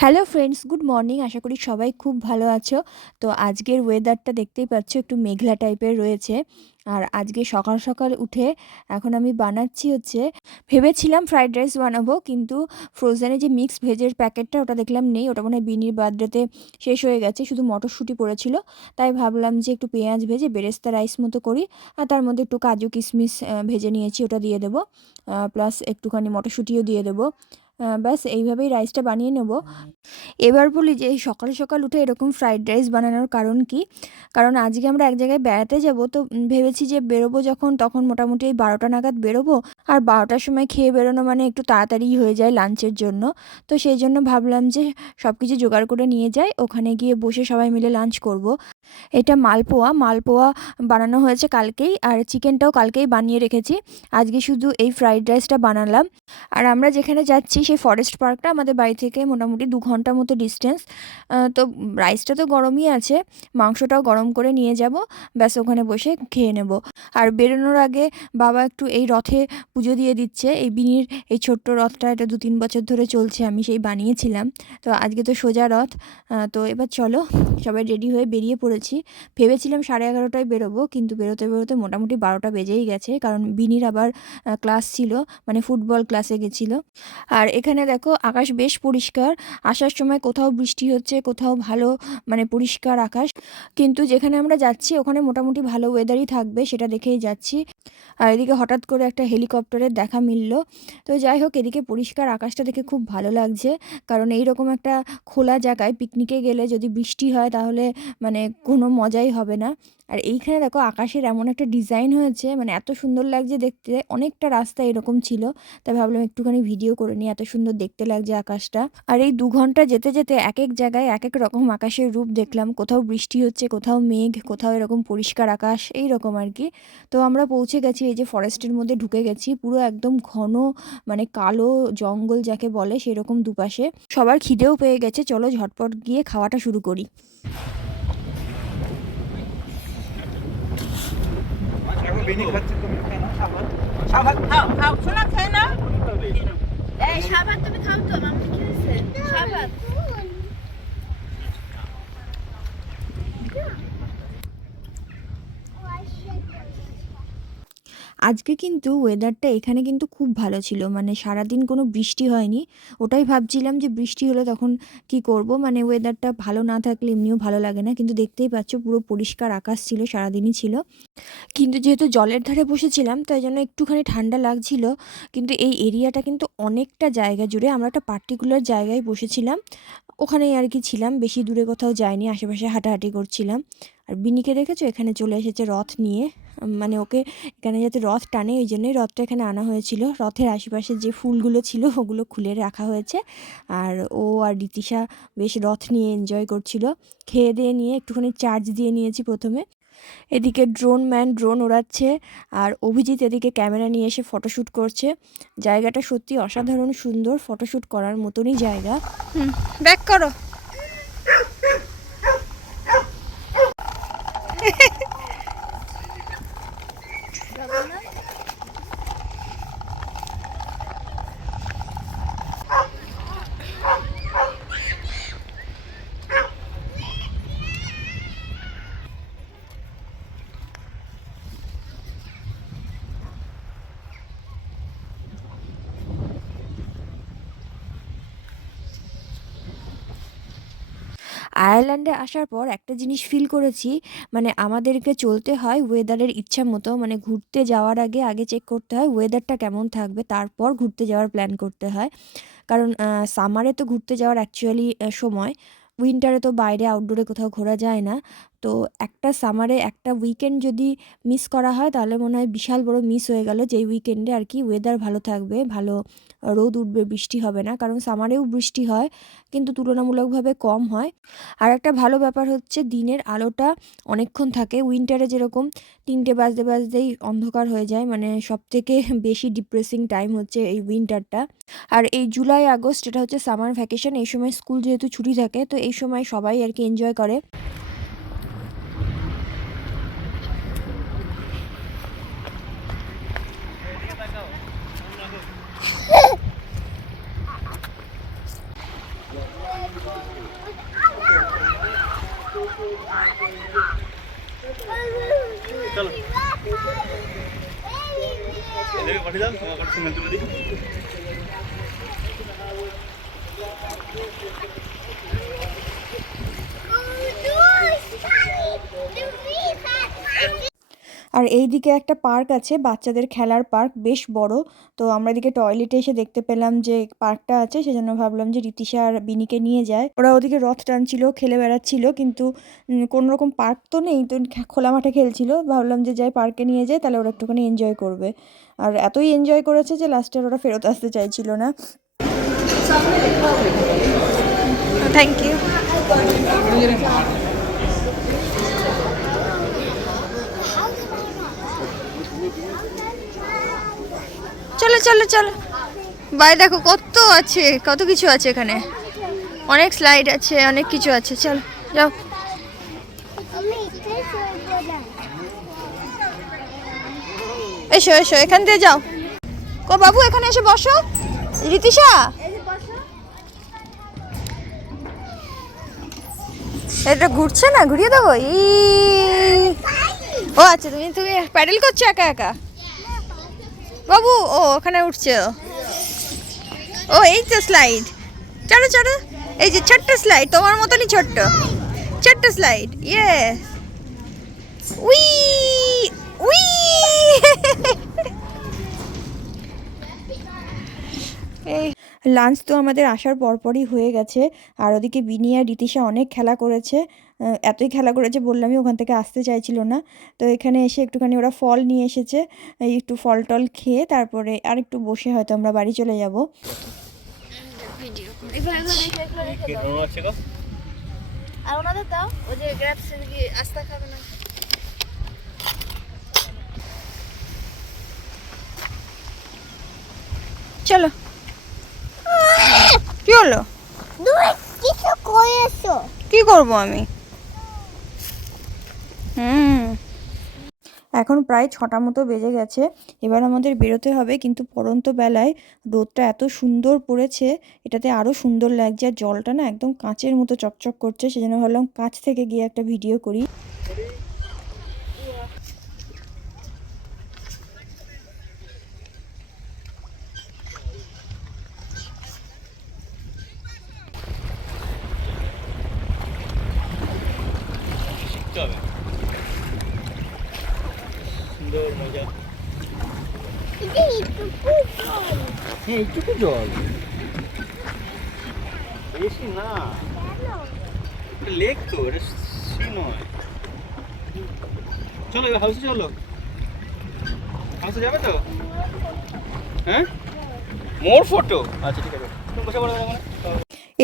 Hello friends good morning আশা করি সবাই খুব ভালো আছো। তো আজকের ওয়েদারটা দেখতেই পাচ্ছ, একটু মেঘলা টাইপের রয়েছে। আর আজকে সকাল সকাল উঠে এখন আমি বানাচ্ছি হচ্ছে, ভেবেছিলাম ফ্রাইড রাইস বানাবো, কিন্তু ফ্রোজেনে যে মিক্স ভেজের প্যাকেটটা ওটা দেখলাম নেই। ওটা মনে হয় বিনির বার্থডেতে শেষ হয়ে গেছে, শুধু মটরশুঁটি পড়েছিল। তাই ভাবলাম যে একটু পেঁয়াজ ভেজে বেরেস্তা রাইস মতো করি। আর তার মধ্যে একটু কাজু কিশমিশ ভেজে নিয়েছি, ওটা দিয়ে দেবো। প্লাস একটুখানি মটরশুঁটিও দিয়ে দেবো। ব্যাস, এইভাবেই রাইসটা বানিয়ে নেব। এবার বলি যে সকাল সকাল উঠে এরকম ফ্রাইড রাইস বানানোর কারণ কি? কারণ আজকে আমরা এক জায়গায় বেড়াতে যাব, তো ভেবেছি যে বেরোবো যখন, তখন মোটামুটি এই বারোটা নাগাদ বেরোবো। আর বারোটার সময় খেয়ে বেরোনো মানে একটু তাড়াতাড়ি হয়ে যায় লাঞ্চের জন্য। তো সেই জন্য ভাবলাম যে সব কিছু জোগাড় করে নিয়ে যাই, ওখানে গিয়ে বসে সবাই মিলে লাঞ্চ করব। এটা মালপোয়া মালপোয়া বানানো হয়েছে কালকেই, আর চিকেনটাও কালকেই বানিয়ে রেখেছি। আজকে শুধু এই ফ্রাইড রাইসটা বানালাম। আর আমরা যেখানে যাচ্ছি সেই ফরেস্ট পার্কটা আমাদের বাড়ি থেকে মোটামুটি দু ঘণ্টা মতো ডিস্টেন্স তো রাইসটা তো গরমই আছে, মাংসটাও গরম করে নিয়ে যাব, ব্যাস ওখানে বসে খেয়ে নেব। আর বেরোনোর আগে বাবা একটু এই রথে পুজো দিয়ে দিচ্ছে, এই বিনির এই ছোট্ট রথটা, এটা দু তিন বছর ধরে চলছে, আমি সেই বানিয়েছিলাম। তো আজকে তো সোজা রথ তো এবার চলো, সবাই রেডি হয়ে বেরিয়ে পড়েছি। ভেবেছিলাম সাড়ে এগারোটায় বেরোবো, কিন্তু বেরোতে বেরোতে মোটামুটি বারোটা বেজেই গেছে, কারণ বিনির আবার ক্লাস ছিল মানে ফুটবল ক্লাসে গেছিল। আর এখানে দেখো আকাশ বেশ পরিষ্কার। আসার সময় কোথাও বৃষ্টি হচ্ছে, কোথাও ভালো মানে পরিষ্কার আকাশ। কিন্তু যেখানে আমরা যাচ্ছি, ওখানে মোটামুটি ভালো ওয়েদারই থাকবে, সেটা দেখেই যাচ্ছি। আর এদিকে হঠাৎ করে একটা হেলিকপ্টারের দেখা মিলল। তো যাই হোক, এদিকে পরিষ্কার আকাশটা দেখে খুব ভালো লাগছে। কারণ এই রকম একটা খোলা জায়গায় পিকনিকে গেলে যদি বৃষ্টি হয়, তাহলে মানে কোনো মজাই হবে না। আর এইখানে দেখো আকাশের এমন একটা ডিজাইন হয়েছে মানে এত সুন্দর লাগছে দেখতে। অনেকটা রাস্তা এরকম ছিল, তাই ভাবলাম একটুখানি ভিডিও করে নিই, এত সুন্দর দেখতে লাগছে আকাশটা। আর এই দু ঘণ্টা যেতে যেতে এক এক জায়গায় এক এক রকম আকাশের রূপ দেখলাম, কোথাও বৃষ্টি হচ্ছে, কোথাও মেঘ, কোথাও এরকম পরিষ্কার আকাশ এই রকম আর কি। তো আমরা পৌঁছে গেছি, এই যে ফরেস্টের মধ্যে ঢুকে গেছি, পুরো একদম ঘন মানে কালো জঙ্গল যাকে বলে, সেরকম দুপাশে। সবার খিদেও পেয়ে গেছে, চলো ঝটপট গিয়ে খাওয়াটা শুরু করি এখন বিনি খাচ্ছে তুমি খাও খাও শোনা খায় না। এই সাবান তুমি খাও তো মামা কি হয়েছে সাবান আজকে কিন্তু ওয়েদারটা এখানে কিন্তু খুব ভালো ছিল। মানে সারাদিন কোনো বৃষ্টি হয়নি। ওটাই ভাবছিলাম যে বৃষ্টি হলে তখন কি করব? মানে ওয়েদারটা ভালো না থাকলে এমনিও ভালো লাগে না। কিন্তু দেখতেই পাচ্ছ পুরো পরিষ্কার আকাশ ছিল, সারাদিনই ছিল। কিন্তু যেহেতু জলের ধারে বসেছিলাম, তাই জন্য একটুখানি ঠান্ডা লাগছিল। কিন্তু এই এরিয়াটা কিন্তু অনেকটা জায়গা জুড়ে আমরা একটা পার্টিকুলার জায়গায় বসেছিলাম। ওখানেই আর কি ছিলাম। বেশি দূরে কোথাও যাইনি। আশেপাশে হাঁটাহাঁটি করছিলাম। আর বিনিকে দেখেছ? এখানে চলে এসেছে রথ নিয়ে। মানে ওকে এখানে যাতে রথ টানে ওই জন্যই রথটা এখানে আনা হয়েছিল। রথের আশেপাশে যে ফুলগুলো ছিল ওগুলো খুলে রাখা হয়েছে। আর ও আর রীতিশা বেশ রথ নিয়ে এনজয় করছিল। খেয়ে দিয়ে নিয়ে একটুখানি চার্জ দিয়ে নিয়েছি প্রথমে। এদিকে ড্রোন ম্যান ড্রোন ওড়াচ্ছে আর অভিজিৎ এদিকে ক্যামেরা নিয়ে এসে ফটোশ্যুট করছে। জায়গাটা সত্যি অসাধারণ সুন্দর ফটোশ্যুট করার মতনই জায়গা। ব্যাক করো। আয়ারল্যান্ডে আসার পর একটা জিনিস ফিল করেছি মানে আমাদেরকে চলতে হয় ওয়েদারের ইচ্ছা মতো মানে ঘুরতে যাওয়ার আগে আগে চেক করতে হয় ওয়েদারটা কেমন থাকবে, তারপর ঘুরতে যাওয়ার প্ল্যান করতে হয়। কারণ সামারে তো ঘুরতে যাওয়ার অ্যাকচুয়ালি সময় উইন্টারে তো বাইরে আউটডোরে কোথাও ঘোরা যায় না। তো একটা সামারে একটা উইকেন্ড যদি মিস করা হয়, তাহলে মনে হয় বিশাল বড় মিস হয়ে গেল যেই উইকেন্ডে আর কি ওয়েদার ভালো থাকবে, ভালো রোদ উঠবে, বৃষ্টি হবে না। কারণ সামারেও বৃষ্টি হয়, কিন্তু তুলনামূলকভাবে কম হয়। আর একটা ভালো ব্যাপার হচ্ছে দিনের আলোটা অনেকক্ষণ থাকে। উইন্টারে যেরকম তিনটে বাজতে বাজতেই অন্ধকার হয়ে যায় মানে সব থেকে বেশি ডিপ্রেসিং টাইম হচ্ছে এই উইন্টারটা আর এই জুলাই আগস্ট এটা হচ্ছে সামার ভ্যাকেশন এই সময় স্কুল যেহেতু ছুটি থাকে, তো এই সময় সবাই আর কি এনজয় করে। চলো। পাঠিয়ে দাম তোমার সিগন্যাল তুলে দিই। আর এই দিকে একটা পার্ক আছে, বাচ্চাদের খেলার পার্ক, বেশ বড়। তো আমরা এদিকে টয়লেটে এসে দেখতে পেলাম যে পার্কটা আছে, সেজন্য ভাবলাম যে রীতিশা আর বিনিকে নিয়ে যায়। ওরা ওদিকে রথ টানছিল, খেলে বেড়াচ্ছিল, কিন্তু কোনো রকম পার্ক তো নেই, তো খোলা মাঠে খেলছিল। ভাবলাম যে যাই পার্কে নিয়ে যাই তাহলে ওরা একটুখানি এনজয় করবে। আর এতই এনজয় করেছে যে লাস্টে ওরা ফেরত আসতে চাইছিল না। থ্যাংক ইউ চলো চলো। বাই দেখো কত আছে, কত কিছু আছে এখানে। অনেক স্লাইড আছে, অনেক কিছু আছে, চলো, যাও। এসো এসো, এখান দিয়ে যাও। কো, বাবু, এখানে এসে বসো। রীতিশা এটা ঘুরছে না? ঘুরিয়ে দেবো? ই ও আচ্ছা তুমি তুমি প্যাডেল করছ একা একা? বাবু, ও, ওখানে উঠছে। ও। এই তো স্লাইড চলো চলো এই যে, ছোট্ট স্লাইড তোমার মতনই ছোট্ট। ছোট্ট স্লাইড ইয়ে লাঞ্চ তো আমাদের আসার পরপরই হয়ে গেছে। আর ওদিকে বিনি আর রীতিশা অনেক খেলা করেছে। এতই খেলা করেছে বললামই ওখান থেকে আসতে চাইছিল না। তো এখানে এসে একটুখানি ওরা ফল নিয়ে এসেছে। এই একটু ফল টল খেয়ে তারপরে আর একটু বসে হয়তো আমরা বাড়ি চলে যাব। কে কোনো আছে গো আর ওনাদের দাও ওই যে গ্র্যাপস আস্তা খাবে না? চলো। কি হলো? কিছু করেছ কি করব আমি? হুম। এখন প্রায় ছটা মতো বেজে গেছে। এবার আমাদের বেরোতে হবে কিন্তু পরন্ত বেলায় রোদটা এত সুন্দর পড়েছে এটাতে আরও সুন্দর লাগছে। আর জলটা না একদম কাঁচের মতো চকচক করছে সেজন্য ভাবলাম কাছ থেকে গিয়ে একটা ভিডিও করি শিখতে হবে সুন্দর মজা। হ্যাঁ এইটুকু জল। বেশি না। এটা লেক তো এটা সি নয়। চলো এবার হাউসে চলো। হাউসে যাবে তো? হ্যাঁ? মোর ফটো আচ্ছা ঠিক আছে। তুমি বসে পড়ো ওখানে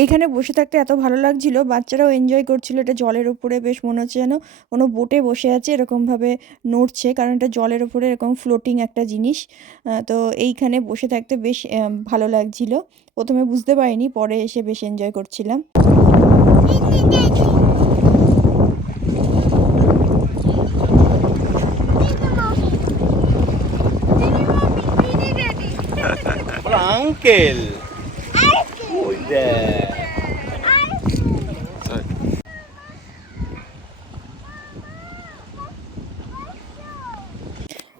এইখানে বসে থাকতে এত ভালো লাগছিল। বাচ্চারাও এনজয় করছিল। এটা জলের উপরে বেশ মনে হচ্ছে যেন কোনো বোটে বসে আছে এরকমভাবে নড়ছে কারণ এটা জলের উপরে এরকম ফ্লোটিং একটা জিনিস। তো এইখানে বসে থাকতে বেশ ভালো লাগছিল। প্রথমে বুঝতে পারিনি পরে এসে বেশ এনজয় করছিলাম। বলো আঙ্কেল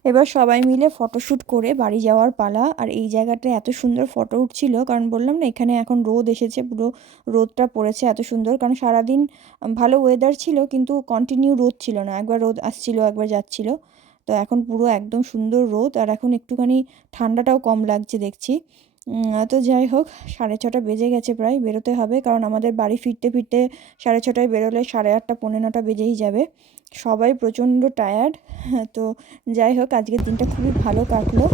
এবার সবাই মিলে ফটোশ্যুট করে বাড়ি যাওয়ার পালা। আর এই জায়গাটা এত সুন্দর ফটো উঠছিল, কারণ বললাম না, এখানে এখন রোদ এসেছে, পুরো রোদটা পড়েছে এত সুন্দর। কারণ সারাদিন ভালো ওয়েদার ছিল, কিন্তু কন্টিনিউ রোদ ছিল না। একবার রোদ আসছিল, একবার যাচ্ছিল। তো এখন পুরো একদম সুন্দর রোদ। আর এখন একটুখানি ঠান্ডাটাও কম লাগছে দেখছি। তো যাই হোক, সাড়ে ছটা বেজে গেছে প্রায়, বেরোতে হবে, কারণ আমাদের বাড়ি ফিরতে ফিরতে সাড়ে ছটায় বেরোলে সাড়ে আটটা, পৌনে নটা বেজেই যাবে। সবাই প্রচণ্ড টায়ার্ড তো যাই হোক, আজকের দিনটা খুবই ভালো কাটলো।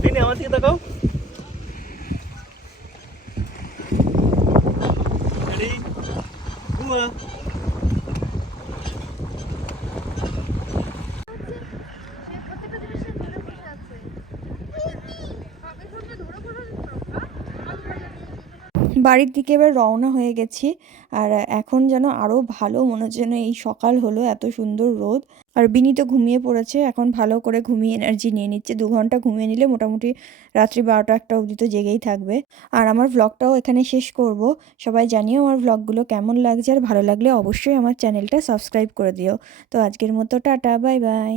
বাড়ির দিকে এবার রওনা হয়ে গেছি। আর এখন যেন আরও ভালো মনে হচ্ছে যেন এই সকাল হলো, এত সুন্দর রোদ। আর বিনি তো ঘুমিয়ে পড়েছে, এখন ভালো করে ঘুমিয়ে এনার্জি নিয়ে নিচ্ছে। দু ঘণ্টা ঘুমিয়ে নিলে মোটামুটি রাত্রি বারোটা একটা অবধি তো জেগেই থাকবে। আর আমার ভ্লগটাও এখানে শেষ করব। সবাই জানিও আমার ভ্লগগুলো কেমন লাগছে। আর ভালো লাগলে অবশ্যই আমার চ্যানেলটা সাবস্ক্রাইব করে দিও। তো আজকের মতো টাটা বাই বাই